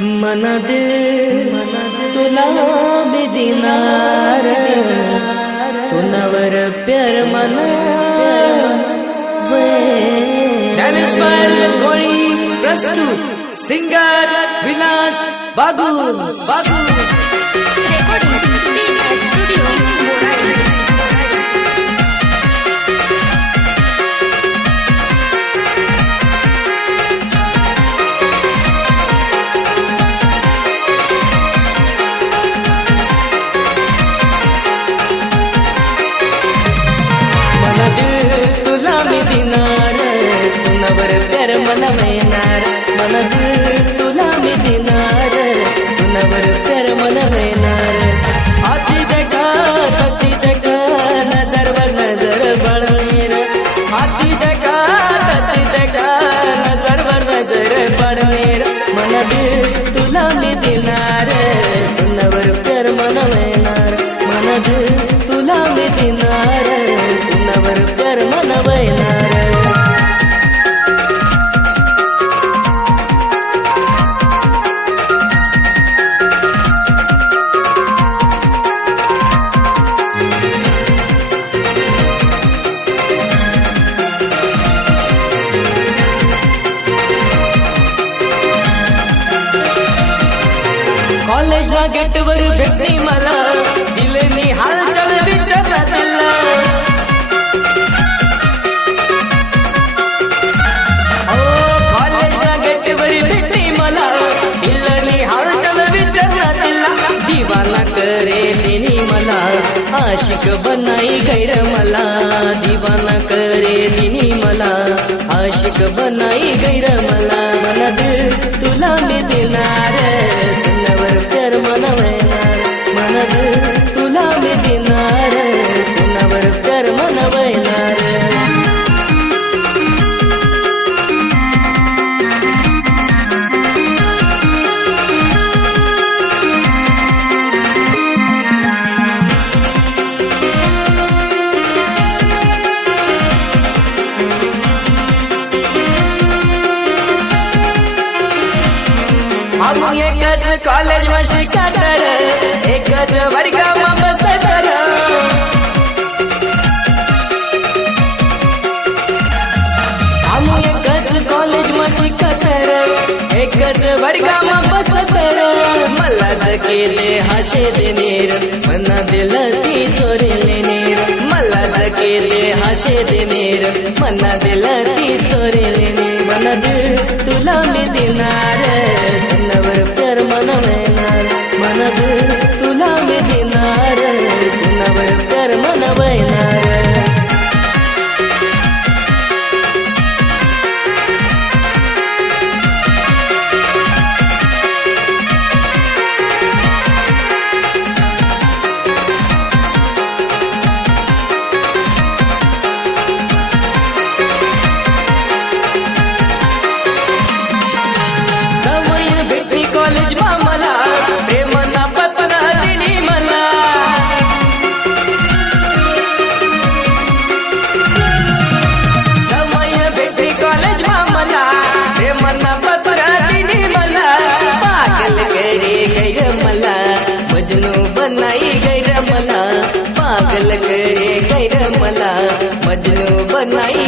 मना दे तुला मी दिनार तुनावर प्यार मना ज्ञानेश्वर कोळी प्रस्तुत singer Vilas बागू Recording BS Studio Murari. तुला मी दिनार तुनावर प्यार मला मिळणार मला तुला मी दिनार तुनावर प्यार मला मिळणार आती देखा नजर पडवेर आती देखा नजर पडवेर मला तुला मी दिनार तुनावर प्यार मला मिळणार मला तुला मी दिनार तुनावर प्यार मला मिळणार कॉलेजला गेटवर भेटली मला दिलेली हालचाल विचारला तिला कॉलेजला गेटवर भेटली मला दिलेली हालचाल विचारला तिला दिवाना करे तिने मला आशिक बनाई गैर मला दिवाना करे तिने मला आशिक बनाई गैर मला मला तुला मी देणार प्यार मला मिळणार मला तुला मी देणार तुनावर प्यार मला मिळणार आम्ही एकच कॉलेज में शिकतर एकच वर्गामा बसतर आम्ही एकच कॉलेज में शिकतर एकच वर्गामा बसतर मला केले हाशे देनेर मना दिल ती चोरेले नेर मला केले हाशे देनेर मना दिल ती चोरेले नेर मना तुला मी देणार तुनावर प्यार मला मिळणार मला तुला मी देणार तुनावर प्यार मला मिळणार कॉलेज मा मला प्रेमना पत्र दिली मला जमय भेटली कॉलेज मा मला प्रेमना पत्र दिली मला पागल करे गैर मला मजनू बनाई गैर मला पागल करे गैर मला मजनू बनाई